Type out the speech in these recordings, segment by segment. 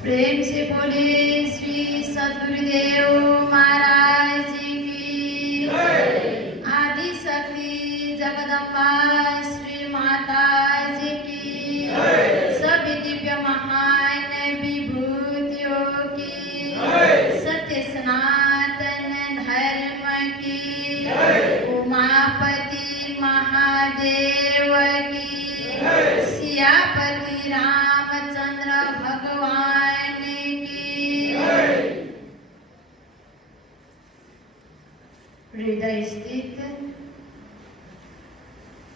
प्रेम से बोले श्री सद्गुरुदेव महाराज जी की आदि शक्ति जगदम्बा श्री माता जी की सभी दिव्य महान विभूतियों की सत्य सनातन धर्म की उमापति महादेव की सियापति रामचंद्र भगवान की हृदय स्थित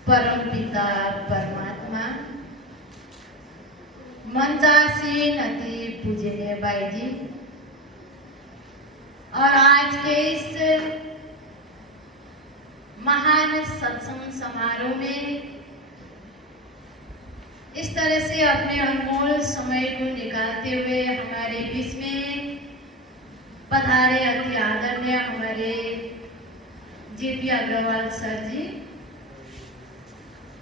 परम पिता परमात्मा मंचासीन अति पूजनीय भाई जी और आज के इस महान सत्संग समारोह में इस तरह से अपने अनमोल समय को निकालते हुए हमारे बीच में पधारे अति आदरणीय हमारे जेपी अग्रवाल सर जी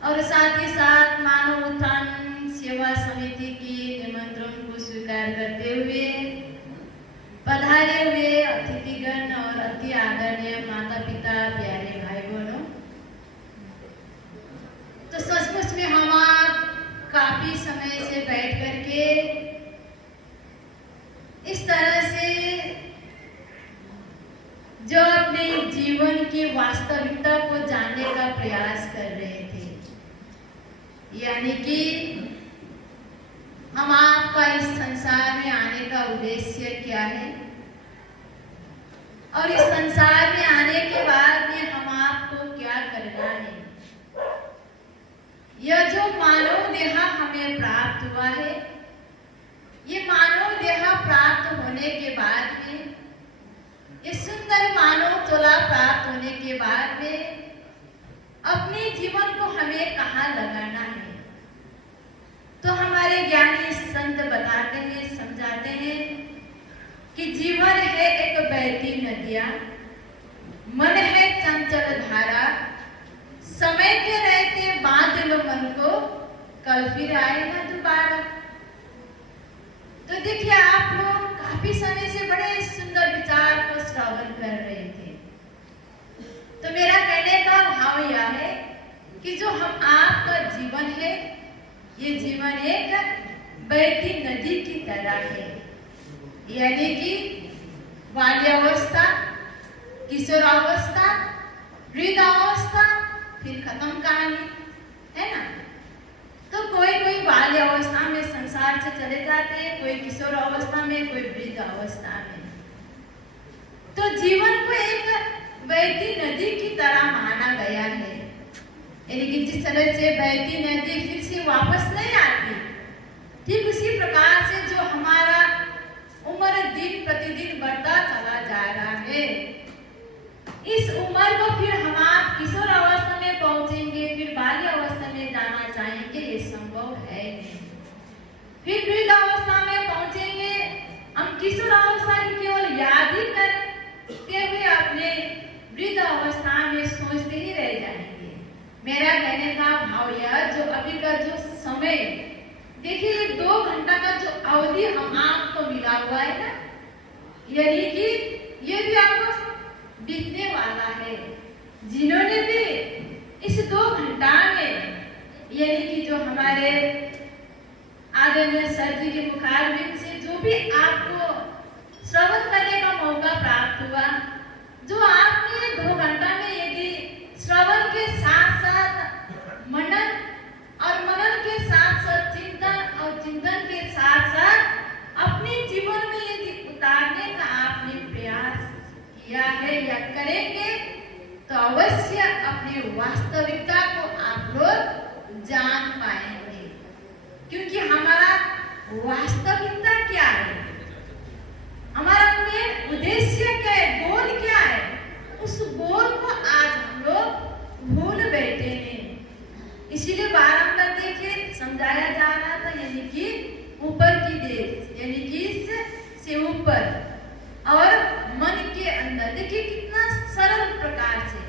और साथ ही साथ मानव उत्थान सेवा समिति की निमंत्रण को स्वीकार करते हुए पधारे हुए अतिथिगण और अति आदरणीय माता पिता प्यारे भाई बहनों, तो सचमुच में हम आप काफी समय से बैठ करके इस तरह से जो अपने जीवन की वास्तविकता को जानने का प्रयास कर रहे थे, यानी कि हम आपका इस संसार में आने का उद्देश्य क्या है और इस संसार में आने के बाद में हम आपको क्या करना है। यह जो मानव देह हमें प्राप्त हुआ है, ये मानव देह प्राप्त होने के बाद में, ये सुंदर मानव तोला प्राप्त होने के बाद में अपने जीवन को हमें कहाँ लगाना है। तो हमारे ज्ञानी संत बताते हैं, समझाते हैं कि जीवन है एक बहती नदिया, मन है चंचल धारा, समय के रहते बांध लो मन को, कल फिर आएगा दोबारा। तो देखिए, आप लोग काफी समय से बड़े सुंदर विचार को श्रवण कर रहे थे। तो मेरा कहने का भाव यह है कि जो हम आपका जीवन है, ये जीवन एक बहती नदी की तरह है, यानी कि बाल्यावस्था, किशोरावस्था, वृद्धावस्था, फिर खत्म कहानी है ना। तो कोई कोई बाल्य अवस्था में संसार से चले जाते हैं, कोई किशोर अवस्था में, कोई वृद्ध अवस्था में। तो जीवन को एक बहती नदी की तरह माना गया है, यानी कि जिस तरह से बहती नदी फिर से वापस नहीं आती, ठीक उसी प्रकार से जो हमारा उम्र दिन प्रतिदिन बढ़ता चला जा रहा है, इस उम्र को फिर हम आप किशोर अवस्था में पहुंचेंगे, फिर बाल्य अवस्था में जाना चाहेंगे, ये संभव है नहीं। फिर वृद्ध अवस्था में पहुंचेंगे, हम किशोर अवस्था की केवल याद ही करते हुए अपने वृद्ध अवस्था में सोचते ही रह जाएंगे। मेरा कहने का भाव यह, जो अभी का जो समय देखिए, ये 2 घंटा का जो अवधि हम आपको मिला हुआ है ना, यानी कि ये भी आपको बीतने वाला है। जिन्होंने भी इस 2 घंटा में, यानी कि जो हमारे आदरणीय सर जी के मुखारबिंद से जो भी आपको श्रवण करने का मौका प्राप्त हुआ, जो आपने 2 घंटा में यदि श्रवण के साथ साथ मनन और मनन के साथ साथ चिंतन और चिंतन के साथ साथ अपने जीवन में यदि उतारने का आपने प्रयास किया है या करेंगे, तो अवश्य अपनी वास्तविकता को आप लोग जान पाएंगे। क्योंकि हमारा वास्तविकता क्या है, हमारा मेन उद्देश्य क्या है, गोल क्या है, उस गोल को आज हम लोग भूल बैठे हैं। इसीलिए बारंबार देखिए समझाया जा रहा था, यानी कि ऊपर की देश, यानी कि इससे ऊपर और मन के अंदर। देखिए कितना सरल प्रकार से,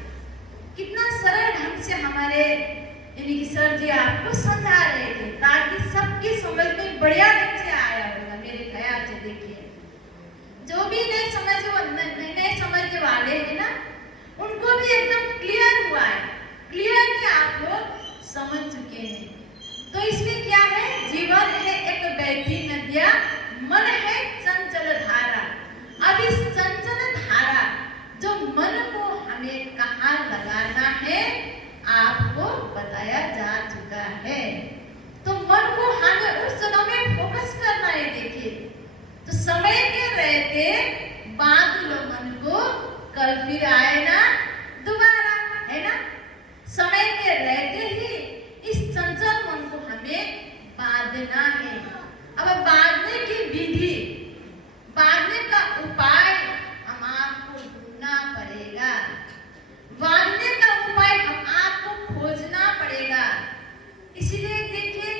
कितना सरल ढंग से हमारे यानी कि सर जी आपको समझा रहे थे, ताकि सबकी समझ में बढ़िया ढंग से आया होगा मेरे ख्याल जो भी नहीं समझने वाले हैं ना, उनको भी एकदम क्लियर हुआ है, क्लियर कि आप लोग समझ चुके हैं। तो इसमें क्या है, जीवन है एक बहती नदियाँ, मन है चंचल धारा। अब इस चंचल धारा जो मन को हमें कहाँ लगाना है आपको बताया जा चुका है। तो मन को हमें उस जगह में फोकस करना है। देखिए, तो समय के रहते बांध लो मन को, कल फिर आए ना दोबारा, है ना। समय के रहते ही इस चंचल मन को हमें बांधना है। अब बांधने की विधि, बांधने का उपाय हम आपको ढूंढना पड़ेगा। बांधने का उपाय हम आपको खोजना पड़ेगा। इसलिए देखिए,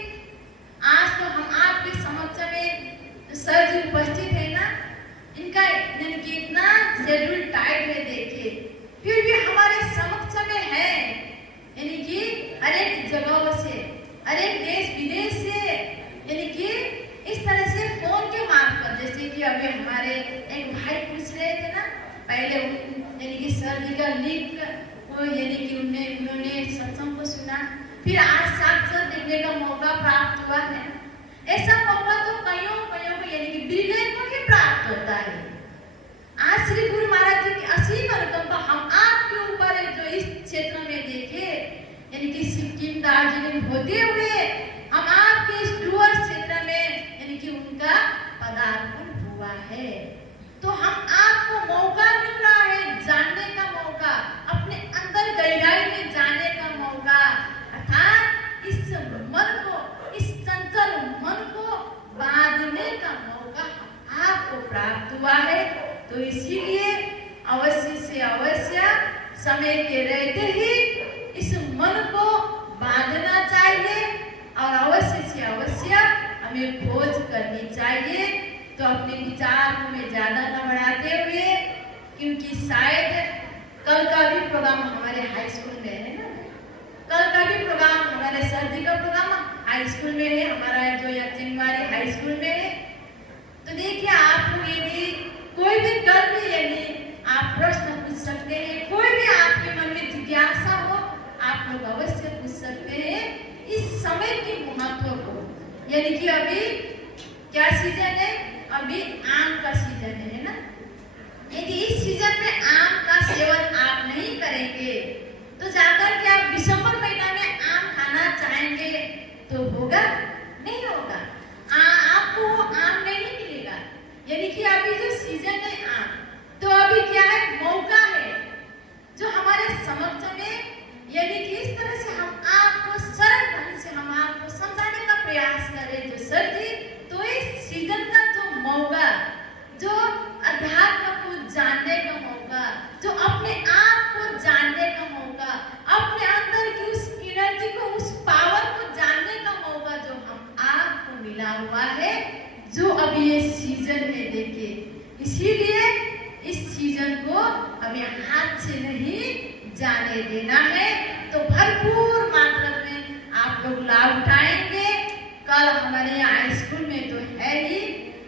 आज तो हम आपके समक्ष में सर जी उपस्थित है ना, इनका कितना शेड्यूल टाइट है देखिए, फिर भी हमारे समक्ष में है, यानी कि अनेक जगहों से, अनेक देश विदेश से, यानी कि इस तरह से फोन के मार्फत, जैसे कि अभी हमारे एक भाई पूछ रहे थे ना, पहले यानी कि सर जी का लिंक वो, यानी कि उन्होंने सत्संग को सुना, फिर आज साक्षात देखने का मौका प्राप्त हुआ है। ऐसा मौका तो कईयों को, यानी कि बिरले को ही प्राप्त होता है। आज श्री गुरु महाराज जी की असीम अनुकंपा हम आपके ऊपर है, जो इस क्षेत्र में देखे, यानी कि सिक्किम दार्जिलिंग होते हुए हम आपके इस डुअर्स क्षेत्र में, यानी कि उनका पदार्पण हुआ है। तो हम आपको मौका मिल रहा है, जानने का मौका, अपने अंदर गहराई में जाने का मौका, अर्थात इस मन को, इस चंचल मन को बांधने का मौका आपको प्राप्त हुआ है। तो इसीलिए अवश्य से अवश्य समय के रहते ही इस मन को बांधना चाहिए और अवश्य से अवश्य हमें खोज करनी चाहिए। तो अपने विचार को मैं ज्यादा न बढ़ाते हुए, क्योंकि शायद कल का भी प्रोग्राम हमारे हाई स्कूल में है ना, कल का भी प्रोग्राम हमारे सर जी का प्रोग्राम हाई स्कूल में है, हमारा जो यक्षिणवाड़ी हाई स्कूल में है। तो देखिए, आप लोग यदि कोई भी कल भी यदि आप प्रश्न पूछ सकते हैं, कोई भी आपके मन में जिज्ञासा हो, आप लोग अवश्य पूछ सकते हैं इस समय की महत्व को। यानी कि अभी क्या सीजन है, अभी आम का सीजन है ना। यदि इस सीजन में आम का सेवन आप नहीं करेंगे तो जाकर के आप दिसंबर महीना में आम खाना चाहेंगे तो होगा? नहीं होगा। आपको वो आम नहीं मिलेगा। यानी कि अभी जो सीजन है आम, तो अभी क्या है, मौका है जो हमारे समक्ष में, यानी कि इस तरह से हम आपको सरल ढंग से हम आपको समझाने का प्रयास करें। जो सर जी, तो इस सीजन का जो मौका, जो अध्यात्म को जानने का मौका, जो अपने आप को जानने का मौका, अपने अंदर की उस एनर्जी को, उस पावर को जानने का मौका जो हम आपको मिला हुआ है, जो अभी ये सीजन है देखिए। इसीलिए इस सीजन को हमें हाथ से नहीं जाने देना है। तो भरपूर मात्रा में आप लोग लाभ उठाएंगे। कल हमारे यहाँ हाई स्कूल में तो है ही,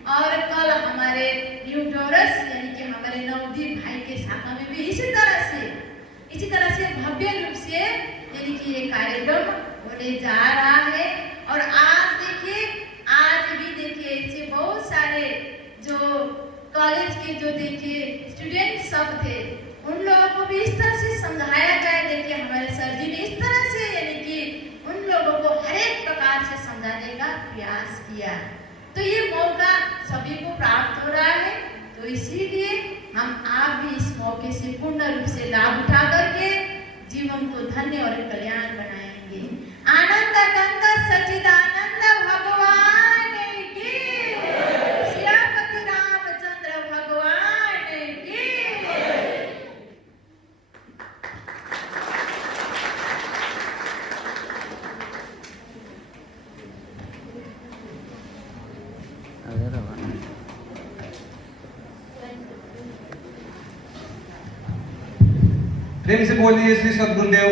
और कल हमारे न्यूटोरस यानी कि हमारे नवदीप भाई के शाखा में भी इसी तरह से भव्य रूप से यानी कि ये कार्यक्रम होने जा रहा है। और आज देखिए, आज भी देखिए ऐसे बहुत सारे जो कॉलेज के जो देखिए स्टूडेंट सब थे, उन लोगों को भी इस तरह से समझाया गया। देखिए हमारे सर जी ने इस तरह से यानी कि उन लोगों को हर एक प्रकार से समझाने का प्रयास किया। तो ये मौका सभी को प्राप्त हो रहा है। तो इसीलिए हम आप भी इस मौके से पूर्ण रूप से लाभ उठा करके जीवन को धन्य और कल्याण बनाएंगे। आनंद कंद सच्चिदानंद भगवान की, सियापति रामचंद्र भगवान की। प्रेम से बोलिए श्री सद्गुरुदेव